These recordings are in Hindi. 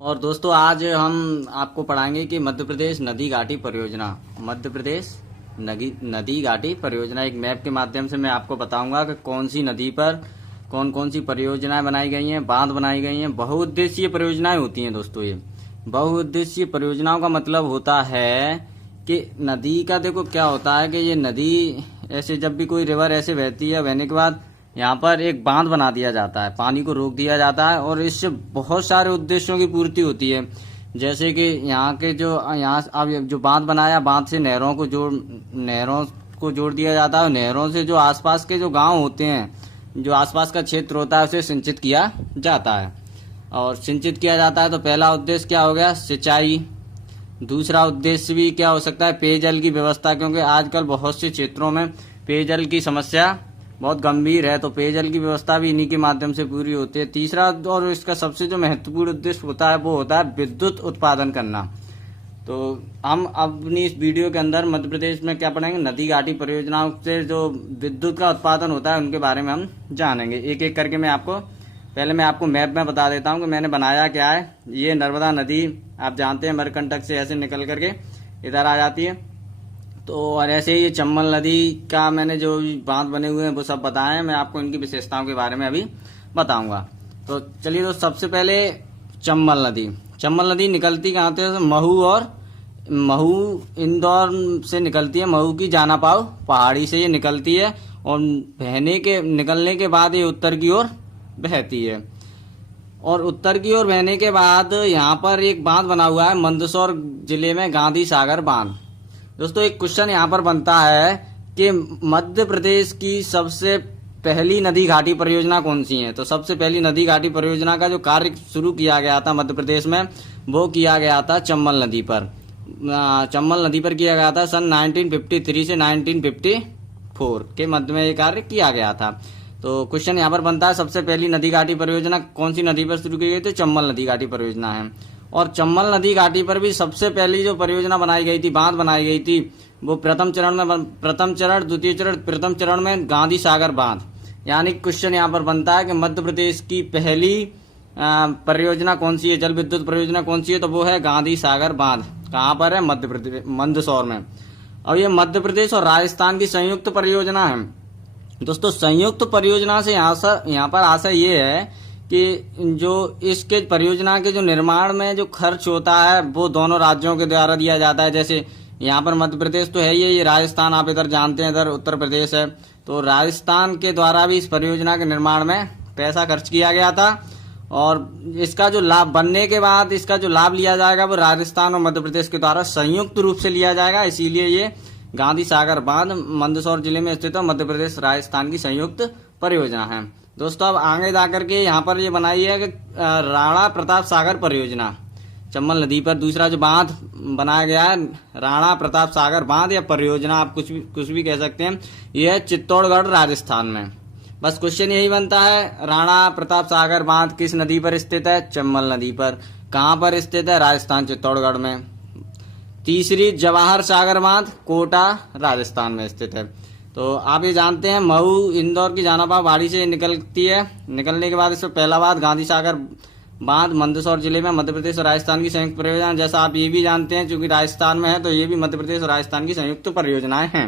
और दोस्तों आज हम आपको पढ़ाएंगे कि मध्य प्रदेश नदी घाटी परियोजना। मध्य प्रदेश नदी घाटी परियोजना एक मैप के माध्यम से मैं आपको बताऊंगा कि कौन सी नदी पर कौन कौन सी परियोजनाएं बनाई गई हैं, बांध बनाई गई हैं। बहुउद्देशीय परियोजनाएं होती हैं दोस्तों। ये बहुउद्देशीय परियोजनाओं का मतलब होता है कि नदी का देखो क्या होता है कि ये नदी ऐसे जब भी कोई रिवर ऐसे बहती है, बहने के बाद यहाँ पर एक बांध बना दिया जाता है, पानी को रोक दिया जाता है और इससे बहुत सारे उद्देश्यों की पूर्ति होती है। जैसे कि यहाँ के जो यहाँ अब जो बांध बनाया, बांध से नहरों को जोड़ दिया जाता है। नहरों से जो आसपास के जो गांव होते हैं, जो आसपास का क्षेत्र होता है, उसे सिंचित किया जाता है। और सिंचित किया जाता है तो पहला उद्देश्य क्या हो गया, सिंचाई। दूसरा उद्देश्य भी क्या हो सकता है, पेयजल की व्यवस्था, क्योंकि आजकल बहुत से क्षेत्रों में पेयजल की समस्या बहुत गंभीर है, तो पेयजल की व्यवस्था भी इन्हीं के माध्यम से पूरी होती है। तीसरा और इसका सबसे जो महत्वपूर्ण उद्देश्य होता है वो होता है विद्युत उत्पादन करना। तो हम अपनी इस वीडियो के अंदर मध्य प्रदेश में क्या पढ़ेंगे, नदी घाटी परियोजनाओं से जो विद्युत का उत्पादन होता है उनके बारे में हम जानेंगे। एक एक करके मैं आपको मैप में बता देता हूँ कि मैंने बनाया क्या है। ये नर्मदा नदी आप जानते हैं अमरकंटक से ऐसे निकल करके इधर आ जाती है। तो और ऐसे ही ये चंबल नदी का मैंने जो बांध बने हुए हैं वो सब बताए हैं। मैं आपको इनकी विशेषताओं के बारे में अभी बताऊंगा। तो चलिए तो सबसे पहले चंबल नदी निकलती कहाँ से, महू इंदौर से निकलती है। महू की जानापाव पहाड़ी से ये निकलती है और निकलने के बाद ये उत्तर की ओर बहती है। और उत्तर की ओर बहने के बाद यहाँ पर एक बांध बना हुआ है मंदसौर जिले में, गांधी सागर बांध। दोस्तों एक क्वेश्चन यहाँ पर बनता है कि मध्य प्रदेश की सबसे पहली नदी घाटी परियोजना कौन सी है। तो सबसे पहली नदी घाटी परियोजना का जो कार्य शुरू किया गया था मध्य प्रदेश में, वो किया गया था चंबल नदी पर किया गया था। सन 1953 से 1954 के मध्य में ये कार्य किया गया था। तो क्वेश्चन यहाँ पर बनता है सबसे पहली नदी घाटी परियोजना कौन सी नदी पर शुरू की गई थी, चंबल नदी घाटी परियोजना है। और चंबल नदी घाटी पर भी सबसे पहली जो परियोजना बनाई गई थी, बांध बनाई गई थी, वो प्रथम चरण द्वितीय चरण प्रथम चरण में गांधी सागर बांध। यानी क्वेश्चन यहाँ पर बनता है कि मध्य प्रदेश की पहली परियोजना कौन सी है, जल विद्युत परियोजना कौन सी है, तो वो है गांधी सागर बांध। कहाँ पर है, मध्य प्रदेश मंदसौर में। और ये मध्य प्रदेश और राजस्थान की संयुक्त परियोजना है। दोस्तों संयुक्त परियोजना से यहाँ पर आशा ये है कि जो इसके परियोजना के जो निर्माण में जो खर्च होता है वो दोनों राज्यों के द्वारा दिया जाता है। जैसे यहाँ पर मध्य प्रदेश तो है ये राजस्थान आप इधर जानते हैं, इधर उत्तर प्रदेश है। तो राजस्थान के द्वारा भी इस परियोजना के निर्माण में पैसा खर्च किया गया था और इसका जो लाभ बनने के बाद इसका जो लाभ लिया जाएगा वो राजस्थान और मध्य प्रदेश के द्वारा संयुक्त रूप से लिया जाएगा। इसीलिए ये गांधी सागर बांध मंदसौर जिले में स्थित है, मध्य प्रदेश राजस्थान की संयुक्त परियोजना है। दोस्तों अब आगे जाकर के यहाँ पर ये बनाई है कि राणा प्रताप सागर परियोजना चंबल नदी पर। दूसरा जो बांध बनाया गया है राणा प्रताप सागर बांध या परियोजना, आप कुछ भी कह सकते हैं, यह है चित्तौड़गढ़ राजस्थान में। बस क्वेश्चन यही बनता है, राणा प्रताप सागर बांध किस नदी पर स्थित है, चंबल नदी पर। कहाँ पर स्थित है, राजस्थान चित्तौड़गढ़ में। तीसरी जवाहर सागर बांध कोटा राजस्थान में स्थित है। तो आप ये जानते हैं महू इंदौर की जानापाव पहाड़ी से निकलती है। निकलने के बाद इसमें पहला बांध गांधी सागर बांध मंदसौर जिले में मध्य प्रदेश और राजस्थान की संयुक्त परियोजना। जैसा आप ये भी जानते हैं क्योंकि राजस्थान में है तो ये भी मध्य प्रदेश और राजस्थान की संयुक्त परियोजनाएं हैं।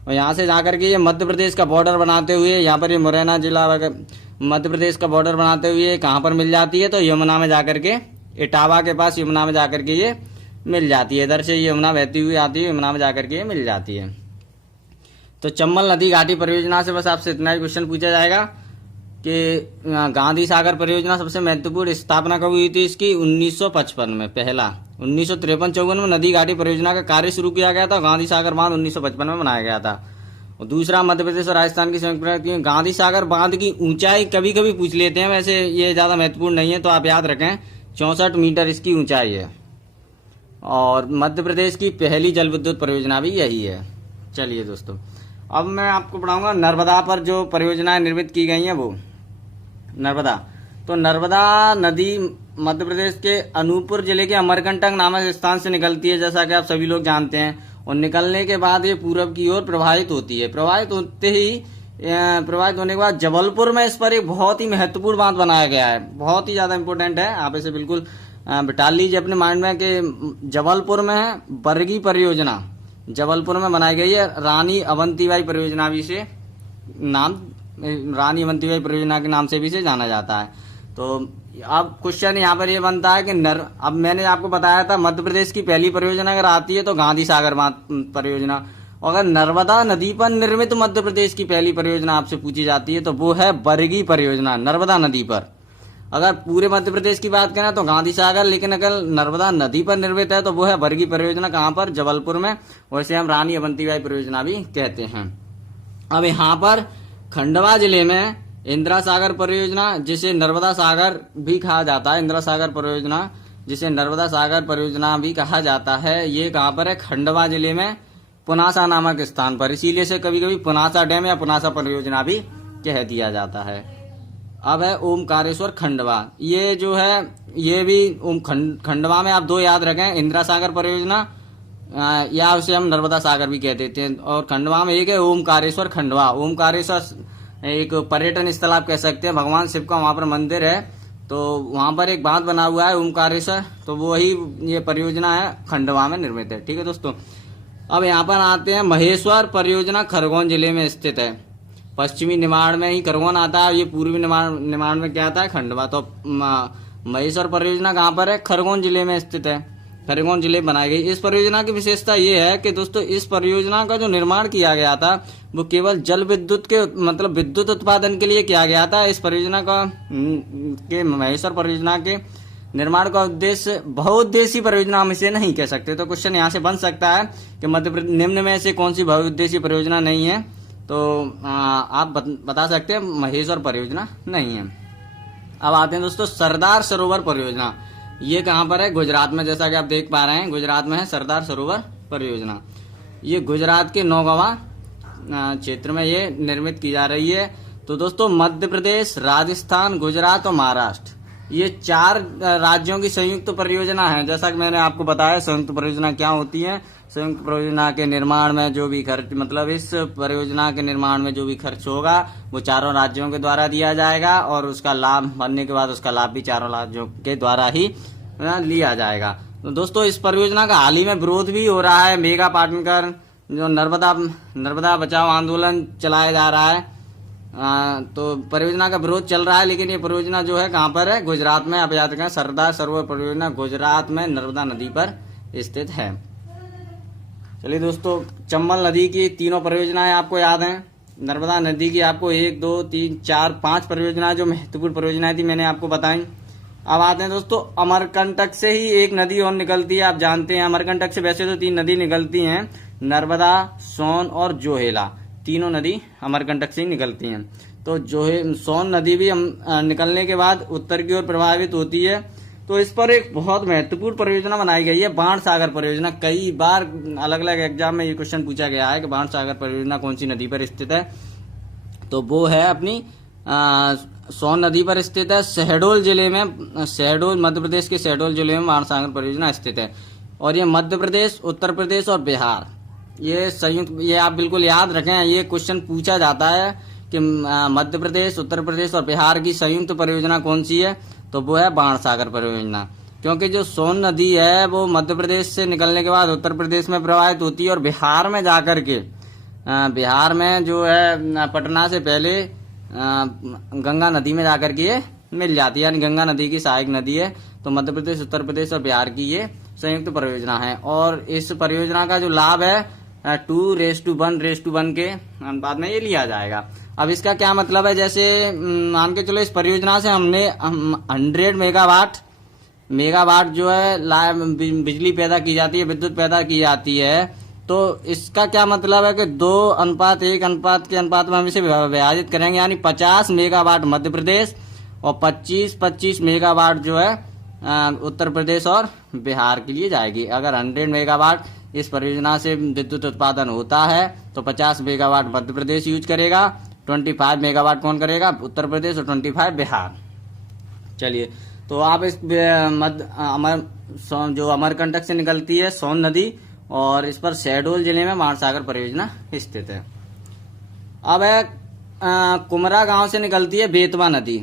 और यहाँ से जाकर के ये मध्य प्रदेश का बॉर्डर बनाते हुए यहाँ पर ये मुरैना जिला मध्य प्रदेश का बॉर्डर बनाते हुए कहाँ पर मिल जाती है, तो यमुना में जाकर के, इटावा के पास यमुना में जाकर के ये मिल जाती है। इधर से यमुना बहती हुई आती है, यमुना में जाकर के ये मिल जाती है। तो चंबल नदी घाटी परियोजना से बस आपसे इतना ही क्वेश्चन पूछा जाएगा कि गांधी सागर परियोजना सबसे महत्वपूर्ण स्थापना कब हुई थी इसकी, 1955 में। पहला 1953-54 में नदी घाटी परियोजना का कार्य शुरू किया गया था। गांधी सागर बांध 1955 में बनाया गया था। और दूसरा मध्य प्रदेश और राजस्थान की संयुक्त। गांधी सागर बांध की ऊंचाई कभी कभी पूछ लेते हैं, वैसे ये ज्यादा महत्वपूर्ण नहीं है, तो आप याद रखें 64 मीटर इसकी ऊंचाई है। और मध्य प्रदेश की पहली जल विद्युत परियोजना भी यही है। चलिए दोस्तों अब मैं आपको पढ़ाऊंगा नर्मदा पर जो परियोजनाएं निर्मित की गई हैं वो। नर्मदा, तो नर्मदा नदी मध्य प्रदेश के अनूपपुर जिले के अमरकंटक नामक स्थान से निकलती है, जैसा कि आप सभी लोग जानते हैं। और निकलने के बाद ये पूरब की ओर प्रवाहित होती है। प्रवाहित होने के बाद जबलपुर में इस पर एक बहुत ही महत्वपूर्ण बांध बनाया गया है, बहुत ही ज्यादा इंपॉर्टेंट है, आप इसे बिल्कुल बिठा लीजिए अपने माइंड में कि जबलपुर में है बरगी परियोजना, जबलपुर में बनाई गई है। रानी अवंतीबाई परियोजना भी से नाम, रानी अवंतीबाई परियोजना के नाम से भी से जाना जाता है। तो अब क्वेश्चन यहाँ पर ये बनता है कि अब मैंने आपको बताया था मध्य प्रदेश की पहली परियोजना अगर आती है तो गांधी सागर परियोजना। अगर नर्मदा नदी पर निर्मित मध्य प्रदेश की पहली परियोजना आपसे पूछी जाती है तो वो है बरगी परियोजना, नर्मदा नदी पर। अगर पूरे मध्य प्रदेश की बात करें तो गांधी सागर, लेकिन अगर नर्मदा नदी पर निर्मित है तो वो है बरगी परियोजना। कहाँ पर? जबलपुर में। वैसे हम रानी अवंतीबाई परियोजना भी कहते हैं। अब यहाँ पर खंडवा जिले में इंदिरा सागर परियोजना, जिसे नर्मदा सागर भी कहा जाता है, इंदिरा सागर परियोजना जिसे नर्मदा सागर परियोजना भी कहा जाता है, ये कहाँ पर है? खंडवा जिले में पुनासा नामक स्थान पर। इसीलिए से कभी कभी पुनासा डैम या पुनासा परियोजना भी कह दिया जाता है। अब है ओमकारेश्वर खंडवा, ये जो है ये भी खंडवा में आप दो याद रखें, इंदिरा सागर परियोजना या उसे हम नर्मदा सागर भी कह देते हैं। और खंडवा में एक है ओमकारेश्वर खंडवा। ओमकारेश्वर एक पर्यटन स्थल आप कह सकते हैं, भगवान शिव का वहां पर मंदिर है, तो वहां पर एक बांध बना हुआ है ओमकारेश्वर, तो वही ये परियोजना है, खंडवा में निर्मित है। ठीक है दोस्तों। अब यहाँ पर आते हैं महेश्वर परियोजना, खरगोन जिले में स्थित है। पश्चिमी निमाड़ में ही खरगोन आता है, ये पूर्वी निमाड़ में क्या आता है? खंडवा। तो महेश्वर परियोजना कहाँ पर है? खरगोन जिले में स्थित है, खरगोन जिले बनाई गई। इस परियोजना की विशेषता ये है कि दोस्तों इस परियोजना का जो निर्माण किया गया था वो केवल जल विद्युत के मतलब विद्युत उत्पादन के लिए किया गया था। इस परियोजना का के महेश्वर परियोजना के निर्माण का उद्देश्य बहुउद्देशीय परियोजना हम इसे नहीं कह सकते। तो क्वेश्चन यहाँ से बन सकता है कि मध्य प्रदेश निम्न में से कौन सी बहुउद्देशीय परियोजना नहीं है? तो आप बता सकते हैं महेश्वर परियोजना नहीं है। अब आते हैं दोस्तों सरदार सरोवर परियोजना, ये कहाँ पर है? गुजरात में। जैसा कि आप देख पा रहे हैं गुजरात में है सरदार सरोवर परियोजना। ये गुजरात के नौगावा क्षेत्र में ये निर्मित की जा रही है। तो दोस्तों मध्य प्रदेश, राजस्थान, गुजरात और महाराष्ट्र, ये 4 राज्यों की संयुक्त परियोजना है। जैसा कि मैंने आपको बताया संयुक्त परियोजना क्या होती है। संयुक्त परियोजना के निर्माण में जो भी खर्च, मतलब इस परियोजना के निर्माण में जो भी खर्च होगा वो चारों राज्यों के द्वारा दिया जाएगा और उसका लाभ बनने के बाद उसका लाभ भी चारों राज्यों के द्वारा ही लिया जाएगा। तो दोस्तों इस परियोजना का हाल ही में विरोध भी हो रहा है। मेघा पाटनकर जो नर्मदा बचाओ आंदोलन चलाया जा रहा है, तो परियोजना का विरोध चल रहा है। लेकिन ये परियोजना जो है कहाँ पर है? गुजरात में। आप याद रखें सरदार सरोवर परियोजना गुजरात में नर्मदा नदी पर स्थित है। चलिए दोस्तों, चंबल नदी की तीनों परियोजनाएं आपको याद हैं। नर्मदा नदी की आपको 1, 2, 3, 4, 5 परियोजनाएं जो महत्वपूर्ण परियोजनाएं थी मैंने आपको बताई। अब आते हैं दोस्तों अमरकंटक से ही एक नदी और निकलती है। आप जानते हैं अमरकंटक से वैसे तो 3 नदी निकलती हैं, नर्मदा, सोन और जोहेला, तीनों नदी अमरकंटक से ही निकलती हैं। तो सोन नदी भी निकलने के बाद उत्तर की ओर प्रभावित होती है। तो इस पर एक बहुत महत्वपूर्ण परियोजना बनाई गई है, बाण सागर परियोजना। कई बार अलग अलग एग्जाम में ये क्वेश्चन पूछा गया है कि बाण सागर परियोजना कौन सी नदी पर स्थित है? तो वो है अपनी सोन नदी पर स्थित है। शहडोल जिले में, शहडोल मध्य प्रदेश के शहडोल जिले में बाण सागर परियोजना स्थित है। और ये मध्य प्रदेश, उत्तर प्रदेश और बिहार, ये संयुक्त, ये आप बिल्कुल याद रखें, ये क्वेश्चन पूछा जाता है कि मध्य प्रदेश, उत्तर प्रदेश और बिहार की संयुक्त परियोजना कौन सी है? तो वो है बाण सागर परियोजना। क्योंकि जो सोन नदी है वो मध्य प्रदेश से निकलने के बाद उत्तर प्रदेश में प्रवाहित होती है और बिहार में जाकर के, बिहार में जो है पटना से पहले गंगा नदी में जाकर के ये मिल जाती है, यानी गंगा नदी की सहायक नदी है। तो मध्य प्रदेश, उत्तर प्रदेश और बिहार की ये संयुक्त परियोजना है। और इस परियोजना का जो लाभ है 2:1 के अनुपात में ये लिया जाएगा। अब इसका क्या मतलब है? जैसे मान के चलो इस परियोजना से हमने 100 मेगावाट जो है बिजली पैदा की जाती है, विद्युत पैदा की जाती है। तो इसका क्या मतलब है कि 2:1 के अनुपात में हम इसे विभाजित करेंगे, यानी 50 मेगावाट मध्य प्रदेश और 25 मेगावाट जो है उत्तर प्रदेश और बिहार के लिए जाएगी। अगर 100 मेगावाट इस परियोजना से विद्युत उत्पादन होता है तो 50 मेगावाट मध्य प्रदेश यूज करेगा, 25 मेगावाट कौन करेगा? उत्तर प्रदेश, और 25 बिहार। चलिए, तो आप इस जो अमरकंटक से निकलती है सोन नदी, और इस पर शहडोल जिले में बाण सागर परियोजना स्थित है। अब है कुमरा गांव से निकलती है बेतवा नदी।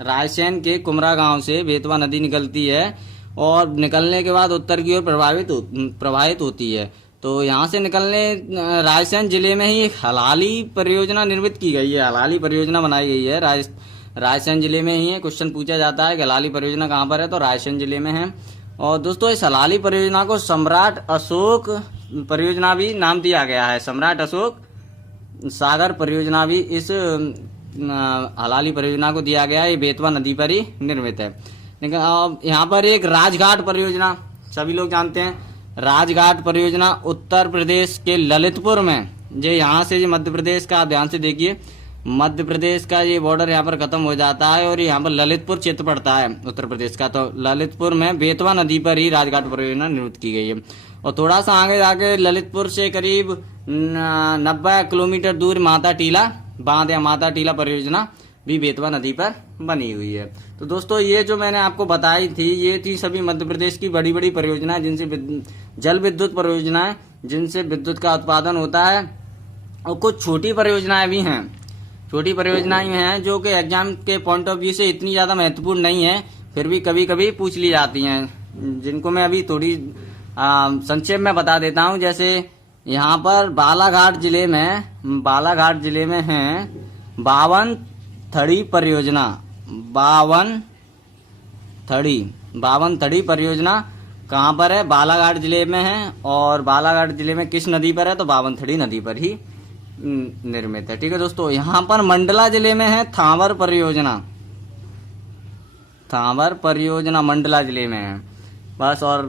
रायसेन के कुमरा गांव से बेतवा नदी निकलती है और निकलने के बाद उत्तर की ओर प्रवाहित होती है। तो यहाँ से निकलने रायसेन जिले में ही एक हलाली परियोजना निर्मित की गई है, हलाली परियोजना बनाई गई है। रायसेन जिले में ही है। क्वेश्चन पूछा जाता है कि हलाली परियोजना कहाँ पर है, तो रायसेन जिले में है। और दोस्तों इस हलाली परियोजना को सम्राट अशोक परियोजना भी नाम दिया गया है। सम्राट अशोक सागर परियोजना भी इस हलाली परियोजना को दिया गया है। ये बेतवा नदी पर ही निर्मित है। लेकिन यहाँ पर एक राजघाट परियोजना सभी लोग जानते हैं। राजघाट परियोजना उत्तर प्रदेश के ललितपुर में, जो यहाँ से मध्य प्रदेश का, आप ध्यान से देखिए, मध्य प्रदेश का ये बॉर्डर यहाँ पर खत्म हो जाता है और यहाँ पर ललितपुर क्षेत्र पड़ता है उत्तर प्रदेश का। तो ललितपुर में बेतवा नदी पर ही राजघाट परियोजना निर्मित की गई है। और थोड़ा सा आगे जाके ललितपुर से करीब 90 किलोमीटर दूर माता टीला बांध या माता टीला परियोजना भी बेतवा नदी पर बनी हुई है। तो दोस्तों ये जो मैंने आपको बताई थी, ये थी सभी मध्य प्रदेश की बड़ी बड़ी परियोजनाएं, जिनसे जल विद्युत परियोजनाएं, जिनसे विद्युत का उत्पादन होता है। और कुछ छोटी परियोजनाएं भी हैं, छोटी परियोजनाएं हैं जो कि एग्जाम के पॉइंट ऑफ व्यू से इतनी ज्यादा महत्वपूर्ण नहीं है, फिर भी कभी कभी पूछ ली जाती हैं, जिनको मैं अभी थोड़ी संक्षेप में बता देता हूं। जैसे यहाँ पर बालाघाट जिले में है बावन थड़ी परियोजना। बावन थड़ी परियोजना कहाँ पर है? बालाघाट जिले में है। और बालाघाट जिले में किस नदी पर है? तो बावनथड़ी नदी पर ही निर्मित है। ठीक है दोस्तों, यहाँ पर मंडला जिले में है थांवर परियोजना मंडला जिले में है बस, और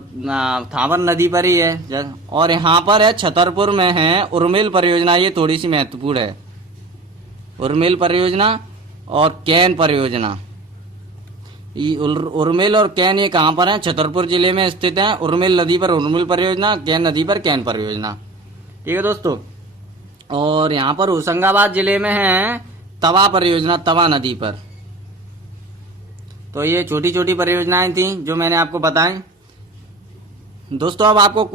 थांवर नदी पर ही है। और यहाँ पर है छतरपुर में है उर्मिल परियोजना, ये थोड़ी सी महत्वपूर्ण है। उर्मिल परियोजना और कैन परियोजना, उर्मिल और कैन ये कहाँ पर है? छतरपुर जिले में स्थित है। उर्मिल नदी पर उर्मिल परियोजना, कैन नदी पर कैन परियोजना। ठीक है दोस्तों, और यहाँ पर होशंगाबाद जिले में है तवा परियोजना, तवा नदी पर। तो ये छोटी छोटी परियोजनाएं थी जो मैंने आपको बताई। दोस्तों अब आपको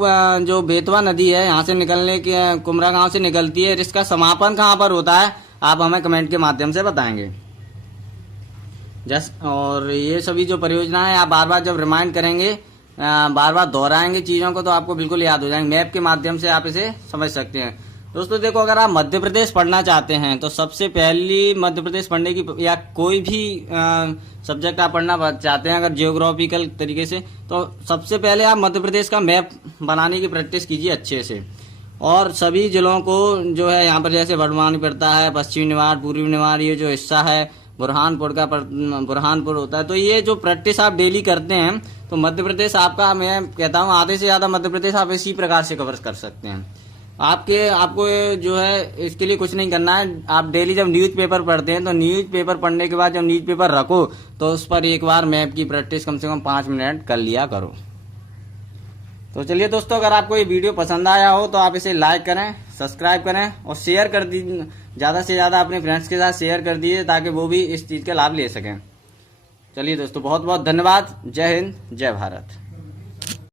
जो बेतवा नदी है यहाँ से निकलने के, कुमरा गांव से निकलती है, इसका समापन कहाँ पर होता है आप हमें कमेंट के माध्यम से बताएंगे। और ये सभी जो परियोजनाएं आप बार बार जब रिमाइंड करेंगे, बार बार दोहराएंगे चीजों को, तो आपको बिल्कुल याद हो जाएंगे। मैप के माध्यम से आप इसे समझ सकते हैं। दोस्तों देखो, अगर आप मध्य प्रदेश पढ़ना चाहते हैं तो सबसे पहली मध्य प्रदेश पढ़ने की, या कोई भी सब्जेक्ट आप पढ़ना चाहते हैं अगर जियोग्राफिकल तरीके से, तो सबसे पहले आप मध्य प्रदेश का मैप बनाने की प्रैक्टिस कीजिए अच्छे से। और सभी जिलों को जो है यहाँ पर, जैसे बड़वानी पड़ता है, पश्चिमी निवाड़, पूर्वी निवाड़, ये जो हिस्सा है बुरहानपुर होता है। तो ये जो प्रैक्टिस आप डेली करते हैं तो मध्य प्रदेश आपका, मैं कहता हूँ आधे से ज्यादा मध्य प्रदेश आप इसी प्रकार से कवर कर सकते हैं। आपको जो है इसके लिए कुछ नहीं करना है। आप डेली जब न्यूज़पेपर पढ़ते हैं तो न्यूज़पेपर पढ़ने के बाद जब न्यूज़पेपर रखो तो उस पर एक बार मैप की प्रैक्टिस कम से कम 5 मिनट कर लिया करो। तो चलिए दोस्तों, अगर आपको ये वीडियो पसंद आया हो तो आप इसे लाइक करें, सब्सक्राइब करें और शेयर कर दीजिए, ज़्यादा से ज़्यादा अपने फ्रेंड्स के साथ शेयर कर दीजिए ताकि वो भी इस चीज़ का लाभ ले सकें। चलिए दोस्तों, बहुत बहुत धन्यवाद। जय हिंद, जय भारत।